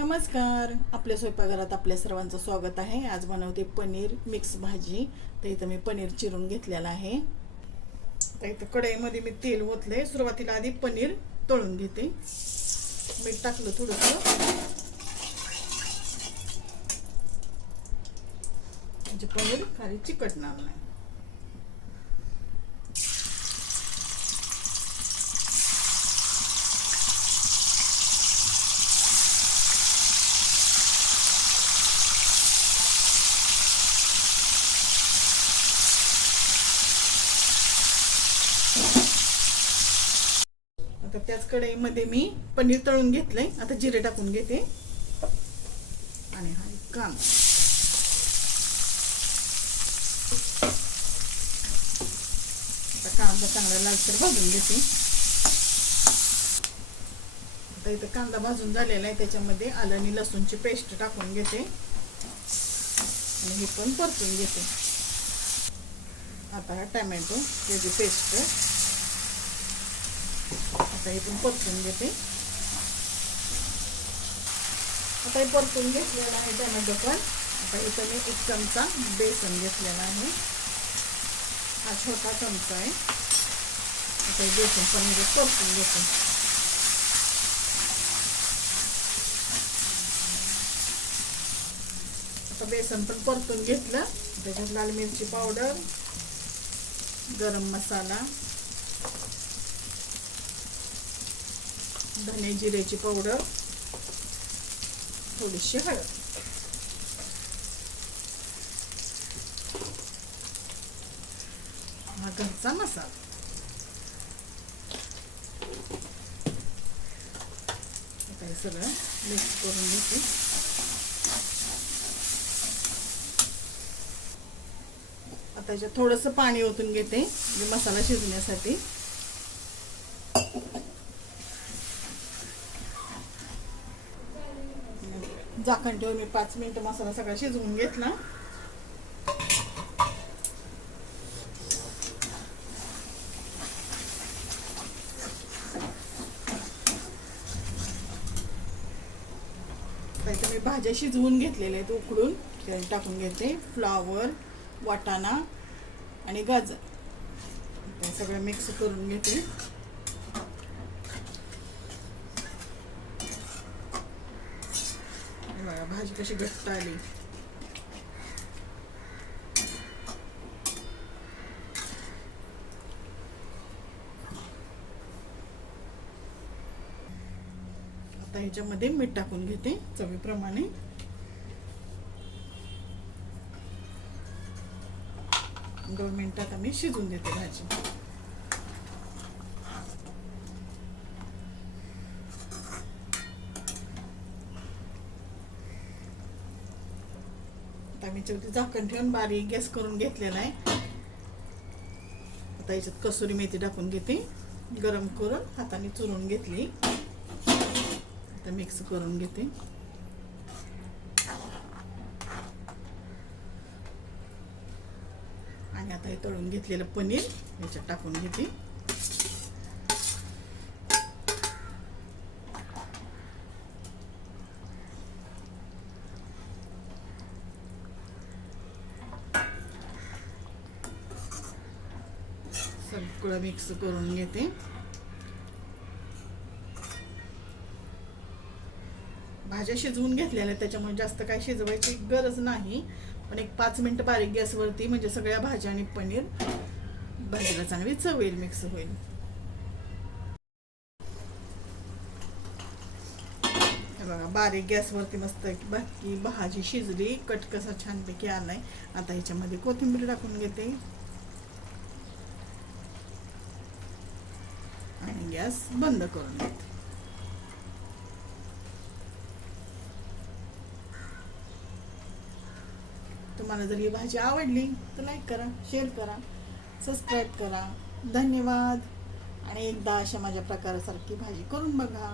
नमस्कार. आपल्या स्वयंपाकघरात आपल्या सर्वांचं स्वागत आहे. आज बनवते पनीर मिक्स भाजी. तर इथं मी पनीर चिरून घेतलेलं आहे. तर इथं कढईमध्ये मी तेल ओतले सुरुवातीला आधी पनीर तळून घेते. मीठ टाकलं थोडंसं. म्हणजे पनीर खाली चिकटणार नाही आता त्याच कढईमध्ये मी पनीर तळून घेतलंय. आता जिरे टाकून घेते. आणि हा एक कांदा. आता कांदा चांगला लालसर भाजून घेते. आता इथं कांदा भाजून झालेला आहे. त्याच्यामध्ये आलं आणि लसूणची पेस्ट टाकून घेते. आणि हे पण परतून घेते. आता हा टमॅटो त्याची पेस्ट. आता हे पण परतून घेते. आता हे परतून घेतलेलं आहे टमॅटो पण आता इथं मी एक चमचा बेसन घेतलेला आहे. हा छोटा चमचा आहे. आता हे बेसन पण म्हणजे परतून घेते. आता बेसन पण परतून घेतलं. त्याच्यात लाल मिरची पावडर गरम मसाला धने जिऱ्याची पावडर थोडीशी हळद. हा घरचा मसाला. आता हे सगळं मिक्स करून घेते. आता याच्यात थोडंसं पाणी ओतून घेते म्हणजे मसाला शिजण्यासाठी. झाकण ठेवून मी पाच मिनिटं मसाला सगळा शिजवून घेतला. तर मी भाज्या शिजवून घेतलेल्या आहेत उकडून. टाकून घेते. फ्लॉवर वाटाणा आणि गाजर. सगळं मिक्स करून घेते हे बघा भाजी कशी घट्ट आली. आता ह्याच्यामध्ये मीठ टाकून घेते चवीप्रमाणे. दोन मिनिटात आम्ही शिजून देते भाजी. आता मी शेवटी झाकण ठेवून बारीक गॅस करून घेतलेला आहे. आता याच्यात कसुरी मेथी टाकून घेते. गरम करून हाताने चुरून घेतली. आता मिक्स करून घेते. आणि आता हे तळून घेतलेलं पनीर याच्यात टाकून घेते. सगळं मिक्स करून घेते. भाज्या शिजवून घेतलेल्या त्याच्यामुळे जास्त काही शिजवायची गरज नाही. पण एक पाच मिनटं बारीक गॅसवरती म्हणजे सगळ्या भाज्या आणि पनीर भाजीला चांगली चव येईल मिक्स होईल. बघा बारीक गॅसवरती मस्त बाकी भाजी शिजली कट कसा छानपैकी आलाय. आता ह्याच्यामध्ये कोथिंबीर टाकून घेते आणि गॅस बंद करून देते. तुम्हाला जर ही भाजी आवडली तर लाईक करा शेअर करा सबस्क्राईब करा. धन्यवाद. आणि एकदा अशा माझ्या प्रकारासारखी भाजी करून बघा.